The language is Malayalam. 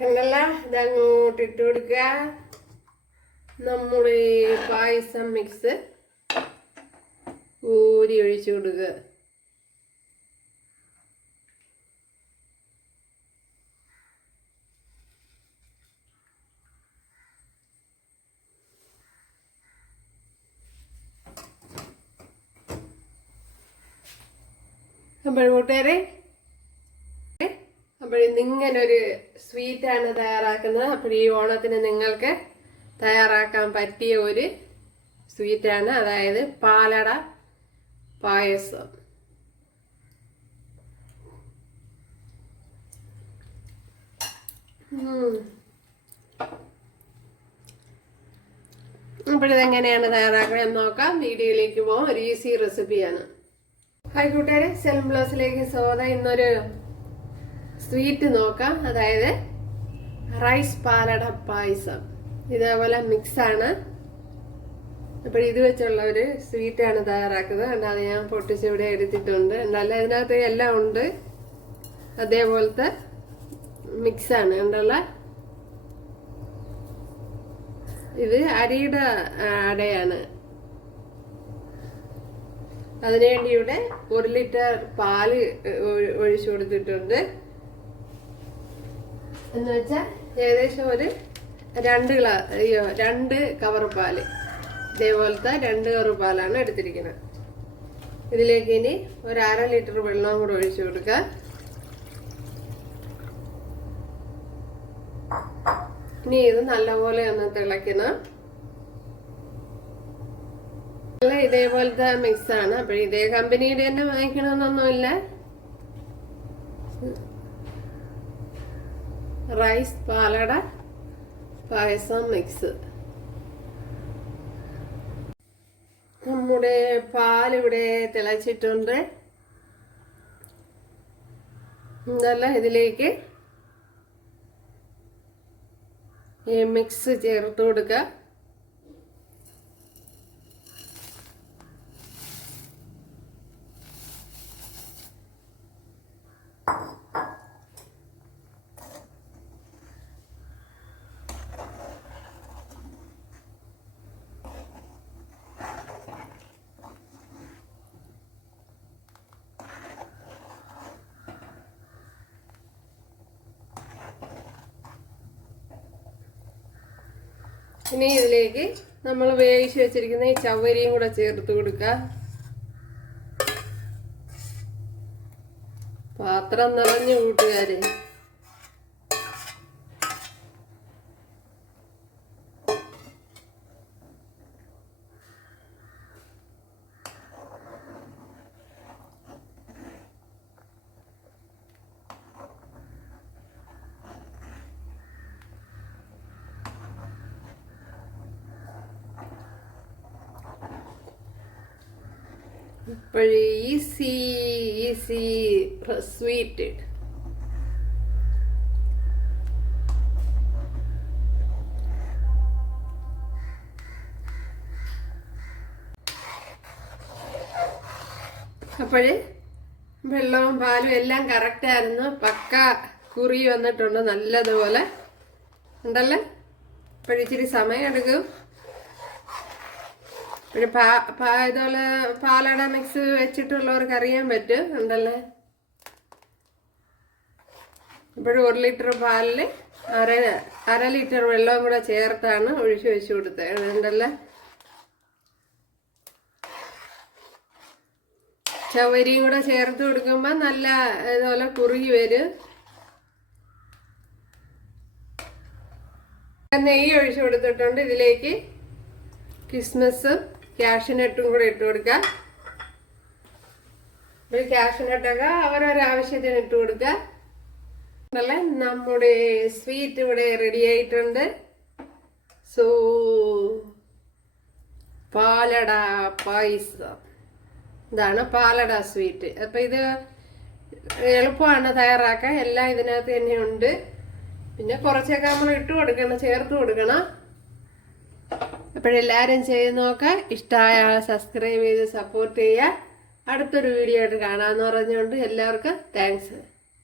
കണ്ടല്ല? ഇതങ്ങോട്ട് ഇട്ട് കൊടുക്കുക. നമ്മുടെ പായസം മിക്സ് ഊരി ഒഴിച്ചു കൊടുക്കുക. അപ്പോൾ കൂട്ടുകാരെ അപ്പോൾ നിങ്ങനൊരു ഒരു സ്വീറ്റാണ് തയ്യാറാക്കുന്നത്. അപ്പോൾ ഈ ഓണത്തിന് നിങ്ങൾക്ക് തയ്യാറാക്കാൻ പറ്റിയ ഒരു സ്വീറ്റാണ്. അതായത് പാലട പായസം. അപ്പോഴിതെങ്ങനെയാണ് തയ്യാറാക്കണമെന്ന് നോക്കാം. വീഡിയോയിലേക്ക് പോകാം ഒരു ഈസി റെസിപ്പിയാണ്. ഹായ് കൂട്ടുകാരെ. സെൽം ബ്ലൗസിലേക്ക് സ്വാഗതം. ഇന്നൊരു സ്വീറ്റ് നോക്കാം. അതായത് റൈസ് പാലട പായസം. ഇതേപോലെ മിക്സാണ്. അപ്പോൾ ഇത് വെച്ചുള്ള ഒരു സ്വീറ്റാണ് തയ്യാറാക്കുന്നത്. എന്താണ് ഞാൻ പൊട്ടിച്ച് ഇവിടെ എടുത്തിട്ടുണ്ട്. എന്നാലും ഇതിനകത്ത് എല്ലാം ഉണ്ട്. അതേപോലത്തെ മിക്സാണ്. ഉണ്ടല്ല ഇത് അരിയുടെ അടയാണ്. അതിനുവേണ്ടി ഇവിടെ ഒരു ലിറ്റർ പാൽ ഒഴി- ഒഴിച്ചു കൊടുത്തിട്ടുണ്ട്. എന്ന് വെച്ചാൽ ഏകദേശം ഒരു രണ്ട് ഗ്ലാ അയ്യോ രണ്ട് കവർ പാൽ. ഇതേപോലത്തെ രണ്ട് കവർ പാലാണ് എടുത്തിരിക്കുന്നത് ഇതിലേക്ക് ഇനി ഒരു അര ലിറ്റർ വെള്ളവും കൂടെ ഒഴിച്ചു കൊടുക്കുക ഇനി ഇത് നല്ലപോലെ ഒന്ന് തിളയ്ക്കണം. ഇതേപോലത്തെ മിക്സാണ് ആണ്. അപ്പൊ ഇതേ കമ്പനിയുടെ തന്നെ വാങ്ങിക്കണമെന്നൊന്നുമില്ല. റൈസ് പാലട പായസം മിക്സ്. നമ്മുടെ പാലിവിടെ തിളച്ചിട്ടുണ്ട്. നല്ല ഇതിലേക്ക് ഈ മിക്സ് ചേർത്ത് കൊടുക്കുക. ഇനി ഇതിലേക്ക് നമ്മൾ വേവിച്ച് വെച്ചിരിക്കുന്ന ഈ ചവരിയും കൂടെ ചേർത്ത് കൊടുക്കുക. പാത്രം നിറഞ്ഞു കൂട്ടുകാര്. ഇപ്പോഴേ ഈസി ഈസി സ്വീറ്റ്. അപ്പോഴ് വെള്ളവും പാലും എല്ലാം കറക്റ്റായിരുന്നു പക്ക കുറി വന്നിട്ടുണ്ട് നല്ലതുപോലെ. ഉണ്ടല്ലേ? അപ്പോഴിച്ചിരി സമയം എടുക്കും. പിന്നെ പാ ഇതുപോലെ പാലട മിക്സ് വെച്ചിട്ടുള്ളവർക്ക് അറിയാൻ പറ്റും ഉണ്ടല്ലേ? ഇപ്പോഴും ഒരു ലിറ്റർ പാലിൽ അര അര ലിറ്റർ വെള്ളവും കൂടെ ചേർത്താണ് ഒഴിച്ചു വെച്ച് കൊടുത്തത് ഉണ്ടല്ലേ? ചവരിയും കൂടെ ചേർത്ത് കൊടുക്കുമ്പോൾ നല്ല ഇതുപോലെ കുറുകി വരും. നെയ്യ് ഒഴിച്ചു കൊടുത്തിട്ടുണ്ട് ഇതിലേക്ക്. കിസ്മസും ക്യാഷ്നട്ടും കൂടെ ഇട്ട് കൊടുക്കുക ഒരു ക്യാഷിനെട്ടൊക്കെ അവരവരുടെ ആവശ്യത്തിന് ഇട്ട് കൊടുക്കുക അല്ല നമ്മുടെ സ്വീറ്റ് ഇവിടെ റെഡി ആയിട്ടുണ്ട്. സോ പാലട പായസം. ഇതാണ് പാലട സ്വീറ്റ്. അപ്പം ഇത് എളുപ്പമാണ് തയ്യാറാക്കാൻ. എല്ലാം ഇതിനകത്ത് തന്നെയുണ്ട് പിന്നെ കുറച്ചൊക്കെ നമ്മൾ ഇട്ട് കൊടുക്കണം ചേർത്ത് കൊടുക്കണം. അപ്പോഴെല്ലാവരും ചെയ്ത് നോക്കുക ഇഷ്ടമായ സബ്സ്ക്രൈബ് ചെയ്ത് സപ്പോർട്ട് ചെയ്യുക. അടുത്തൊരു വീഡിയോ ആയിട്ട് കാണാമെന്ന് പറഞ്ഞുകൊണ്ട് എല്ലാവർക്കും താങ്ക്സ്